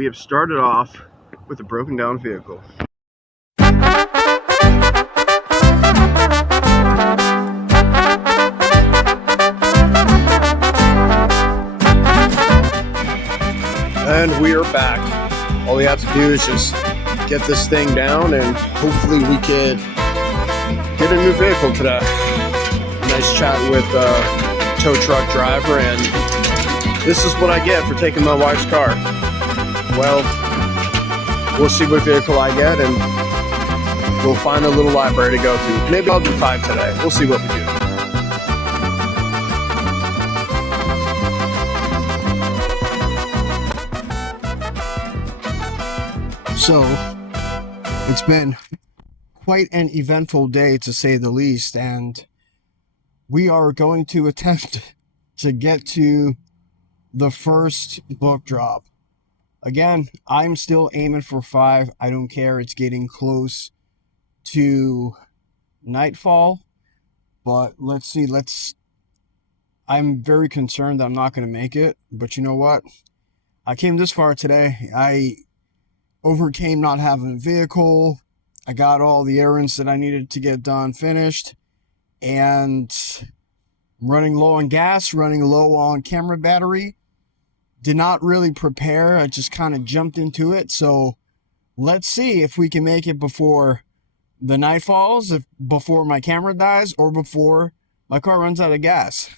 we have started off with a broken down vehicle. And we are back. All we have to do is just get this thing down and hopefully we could get a new vehicle today. Nice chat with tow truck driver, and this is what I get for taking my wife's car. Well, we'll see what vehicle I get and we'll find a little library to go to. Maybe I'll do 5 today. We'll see what we do. So, it's been quite an eventful day to say the least, and we are going to attempt to get to the first book drop. Again, I'm still aiming for 5. I don't care. It's getting close to nightfall, but let's see. I'm very concerned that I'm not going to make it, but you know what? I came this far today. I overcame not having a vehicle. I got all the errands that I needed to get done finished, and running low on gas, running low on camera battery. Did not really prepare. I just kind of jumped into it. So let's see if we can make it before the night falls, before my camera dies, or before my car runs out of gas.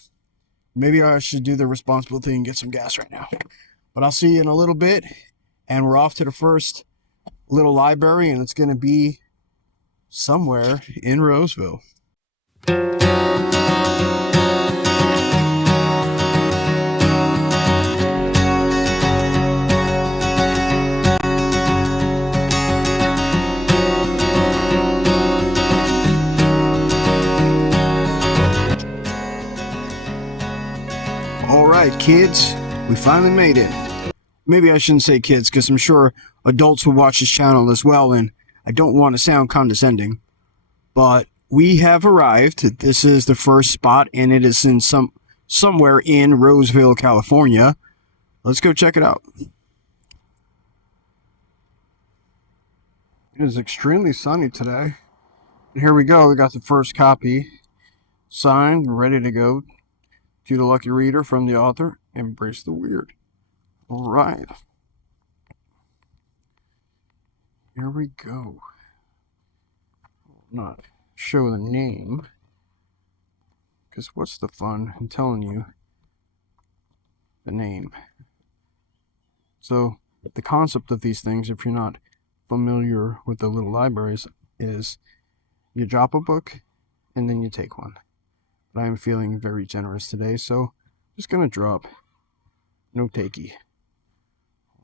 Maybe I should do the responsible thing and get some gas right now. But I'll see you in a little bit. And we're off to the first little library, and it's going to be somewhere in Roseville. All right, kids, we finally made it. Maybe I shouldn't say kids, because I'm sure adults will watch this channel as well, and I don't want to sound condescending. But we have arrived. This is the first spot, and it is in somewhere in Roseville, California. Let's go check it out. It is extremely sunny today. And here we go. We got the first copy signed and ready to go to the lucky reader from the author. Embrace the weird. All right. Here we go. Not show the name, because what's the fun in telling you the name? So the concept of these things, if you're not familiar with the little libraries, is you drop a book and then you take one. But I'm feeling very generous today, so I'm just gonna drop. No takey.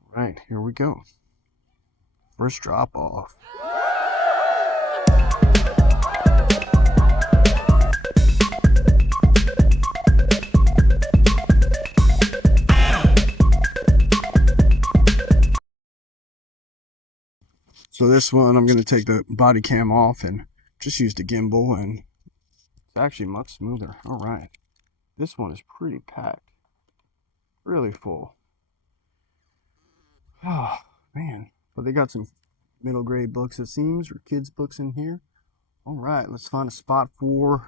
All right, here we go. First drop off. So this one, I'm going to take the body cam off and just use the gimbal, and it's actually much smoother. All right. This one is pretty packed. Really full. Oh, man. But they got some middle grade books, it seems, or kids' books in here. All right, let's find a spot for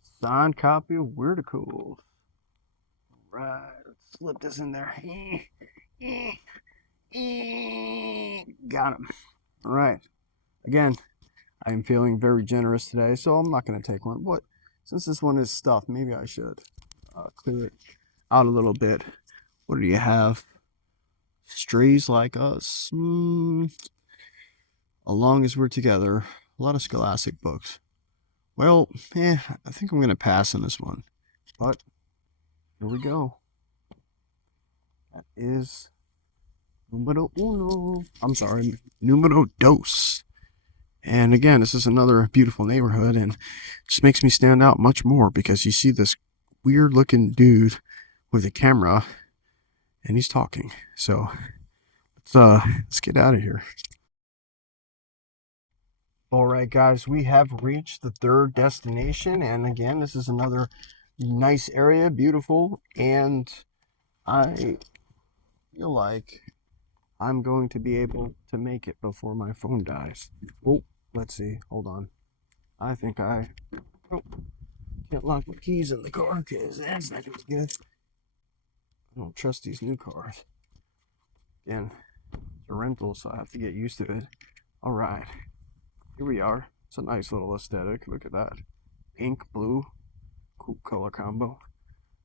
a signed copy of Weirdacles. All right, let's slip this in there. Got him. All right. Again, I am feeling very generous today, so I'm not going to take one. But since this one is stuffed, maybe I should clear it out a little bit. What do you have? Strays Like Us. As long as we're together. A lot of Scholastic books. Well, I think I'm going to pass on this one. But here we go. That is numero uno. I'm sorry, numero dos. And again, this is another beautiful neighborhood, and just makes me stand out much more because you see this weird looking dude with a camera and he's talking. So let's get out of here. All right, guys, we have reached the third destination, and again, this is another nice area, beautiful, and I feel like I'm going to be able to make it before my phone dies. Oh, let's see. Hold on. I think I can't lock my keys in the car because that's not going to be good. I don't trust these new cars. Again, it's a rental, so I have to get used to it. All right, here we are. It's a nice little aesthetic. Look at that. Pink, blue, cool color combo.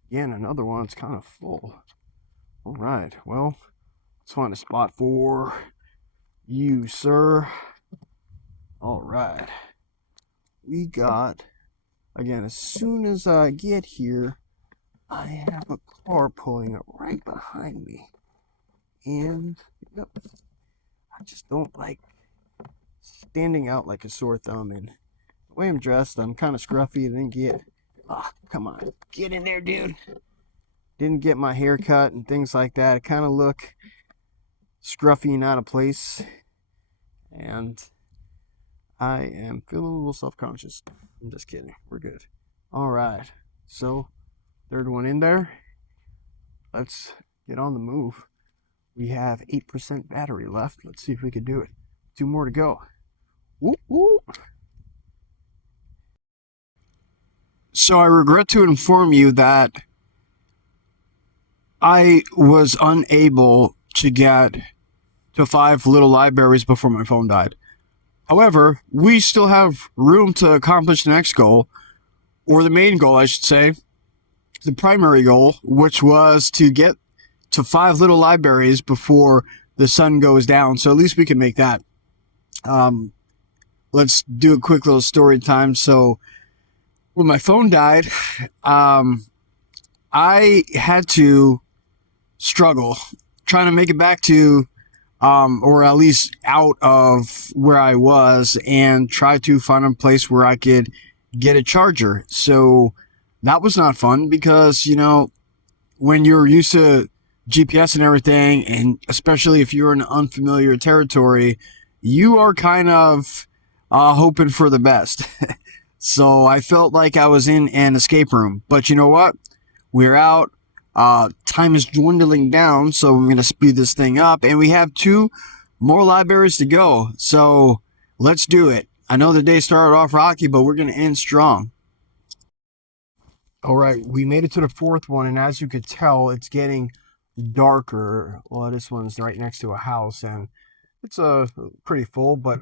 Again, another one that's kind of full. All right, well, let's find a spot for you, sir. All right. We got, again, as soon as I get here, I have a car pulling up right behind me. And, yep, I just don't like standing out like a sore thumb. And the way I'm dressed, I'm kind of scruffy. I didn't get, come on, get in there, dude. Didn't get my hair cut and things like that. I kind of look scruffy and out of place. And I am feeling a little self-conscious. I'm just kidding. We're good. All right. So, third one in there. Let's get on the move. We have 8% battery left. Let's see if we can do it. 2 more to go. Whoop, whoop. So I regret to inform you that I was unable to get to 5 little libraries before my phone died. However, we still have room to accomplish the next goal, or the main goal, I should say, the primary goal, which was to get to 5 little libraries before the sun goes down. So at least we can make that. Let's do a quick little story time. So when my phone died, I had to struggle trying to make it back to, or at least out of where I was, and try to find a place where I could get a charger. So that was not fun because, you know, when you're used to GPS and everything, and especially if you're in unfamiliar territory, you are kind of hoping for the best. So I felt like I was in an escape room. But you know what? We're out. Time is dwindling down, so we're going to speed this thing up. And we have 2 more libraries to go. So let's do it. I know the day started off rocky, but we're going to end strong. All right, we made it to the 4th one, and as you could tell, it's getting darker. Well, this one's right next to a house, and it's pretty full, but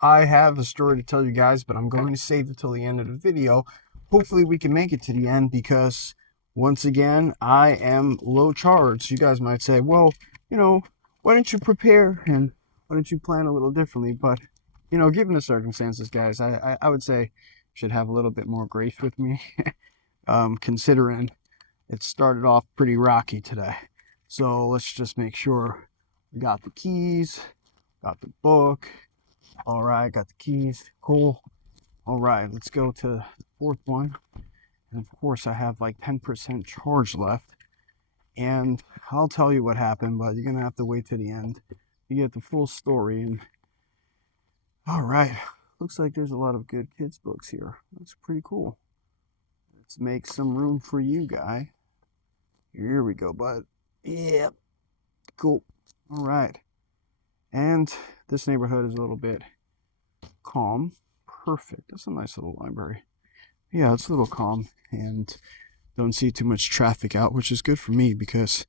I have a story to tell you guys, but I'm going to save it till the end of the video. Hopefully we can make it to the end, because once again, I am low charged. You guys might say, well, you know, why don't you prepare and why don't you plan a little differently? But, you know, given the circumstances, guys, I would say you should have a little bit more grace with me. Considering it started off pretty rocky today. So let's just make sure we got the keys, got the book. All right, got the keys. Cool. All right, let's go to the 4th one. And of course, I have like 10% charge left. And I'll tell you what happened, but you're going to have to wait to the end to get the full story. And all right, looks like there's a lot of good kids' books here. That's pretty cool. Let's make some room for you, guy. Here we go, bud. Yep. Cool. All right. And this neighborhood is a little bit calm. Perfect. That's a nice little library. Yeah, it's a little calm, and don't see too much traffic out, which is good for me because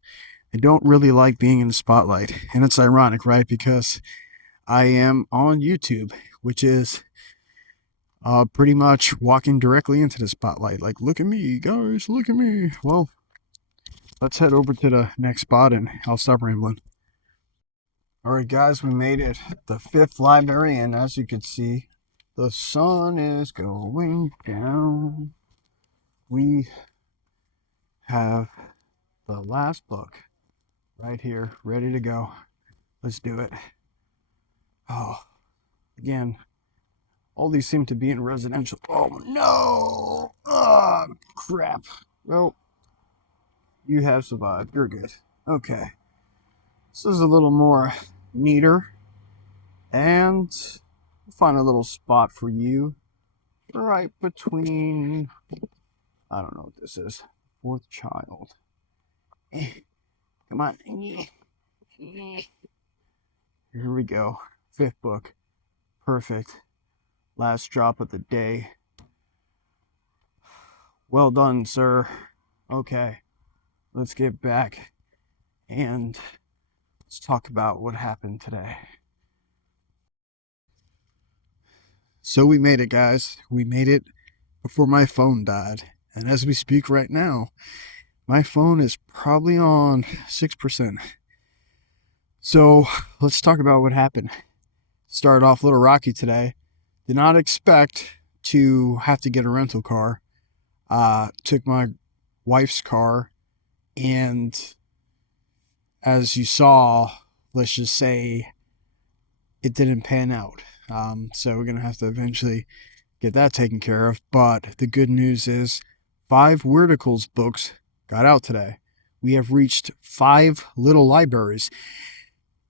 I don't really like being in the spotlight. And it's ironic, right? Because I am on YouTube, which is pretty much walking directly into the spotlight. Like, look at me, guys, look at me. Well, let's head over to the next spot and I'll stop rambling. All right, guys, we made it. The 5th library, and as you can see, the sun is going down. We have the last book right here, ready to go. Let's do it. Oh, again, all these seem to be in residential. Oh, no. Oh, crap. Well, you have survived. You're good. Okay. This is a little more neater. And find a little spot for you right between, I don't know what this is, 4th child. Come on. Here we go. 5th book. Perfect. Last drop of the day. Well done, sir. Okay. Let's get back and let's talk about what happened today. So we made it, guys. We made it before my phone died. And as we speak right now, my phone is probably on 6%. So let's talk about what happened. Started off a little rocky today. Did not expect to have to get a rental car. Took my wife's car, and as you saw, let's just say it didn't pan out. So we're going to have to eventually get that taken care of. But the good news is 5 Weirdacles books got out today. We have reached 5 little libraries.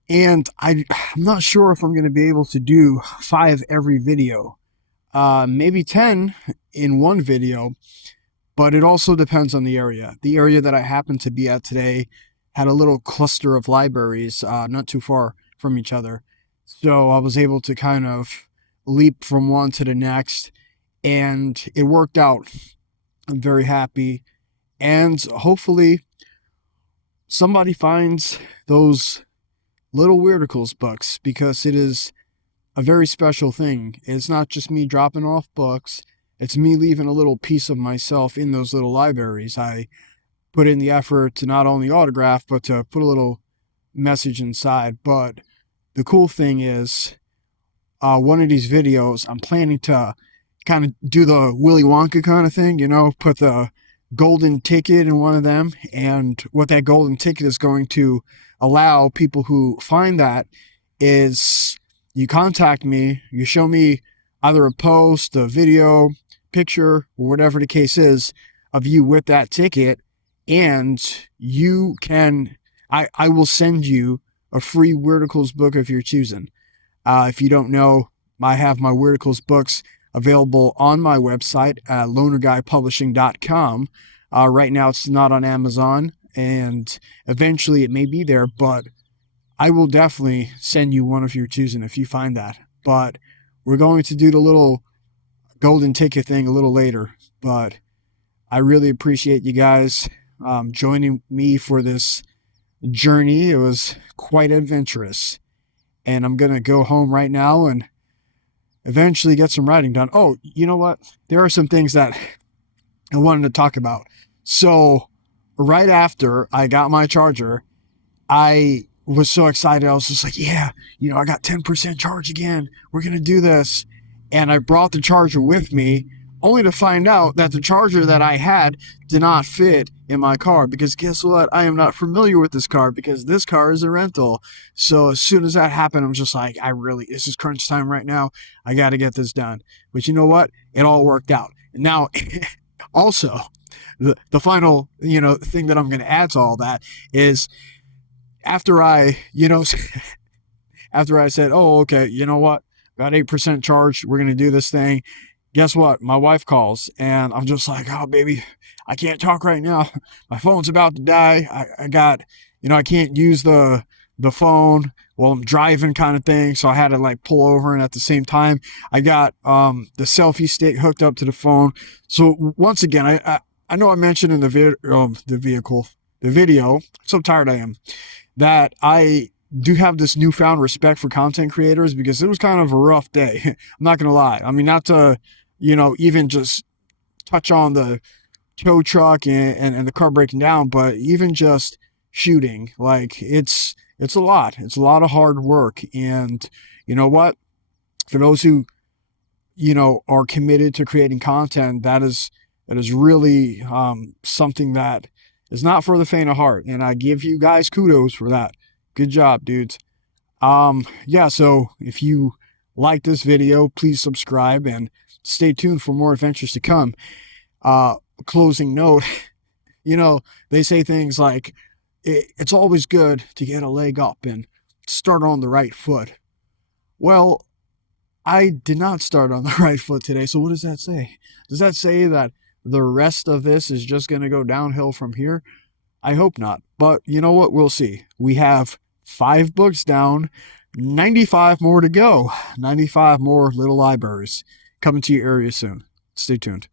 And I'm not sure if I'm going to be able to do 5 every video. Maybe 10 in one video. But it also depends on the area. The area that I happened to be at today had a little cluster of libraries not too far from each other. So I was able to kind of leap from one to the next, and it worked out. I'm very happy. And hopefully somebody finds those little Weirdacles books, because it is a very special thing. It's not just me dropping off books. It's me leaving a little piece of myself in those little libraries. I put in the effort to not only autograph, but to put a little message inside. But the cool thing is, one of these videos, I'm planning to kind of do the Willy Wonka kind of thing, put the golden ticket in one of them. And what that golden ticket is going to allow people who find that is, you contact me, you show me either a post, a video, picture, or whatever the case is of you with that ticket, and you can, I will send you a free Weirdacles book of your choosing. If you don't know, I have my Weirdacles books available on my website at lonerguypublishing.com. Right now it's not on Amazon, and eventually it may be there, but I will definitely send you one of your choosing if you find that. But we're going to do the little golden ticket thing a little later. But I really appreciate you guys joining me for this journey. It was quite adventurous. And I'm going to go home right now and eventually get some writing done. Oh, you know what? There are some things that I wanted to talk about. So right after I got my charger, I was so excited. I was just like, yeah, I got 10% charge again. We're going to do this. And I brought the charger with me, only to find out that the charger that I had did not fit in my car. Because guess what? I am not familiar with this car, because this car is a rental. So as soon as that happened, I'm just like, this is crunch time right now. I got to get this done. But you know what? It all worked out. And now, also, the final, thing that I'm going to add to all that is, after I said, oh, okay, you know what? Got 8% charge. We're going to do this thing. Guess what? My wife calls, and I'm just like, oh, baby, I can't talk right now. My phone's about to die. I got, I can't use the phone while I'm driving, kind of thing. So I had to pull over, and at the same time, I got the selfie stick hooked up to the phone. So once again, I know I mentioned in the video, so tired I am, that I do have this newfound respect for content creators, because it was kind of a rough day. I'm not going to lie. I mean, not to, even just touch on the tow truck and the car breaking down, but even just shooting, it's a lot. It's a lot of hard work. And you know what? For those who, are committed to creating content, that is really something that is not for the faint of heart. And I give you guys kudos for that. Good job, dudes. Yeah, so if you like this video, please subscribe and stay tuned for more adventures to come. Closing note, they say things like, it's always good to get a leg up and start on the right foot. Well, I did not start on the right foot today, so what does that say? Does that say that the rest of this is just going to go downhill from here? I hope not. But you know what? We'll see. We have 5 books down, 95 more to go. 95 more little libraries coming to your area soon. Stay tuned.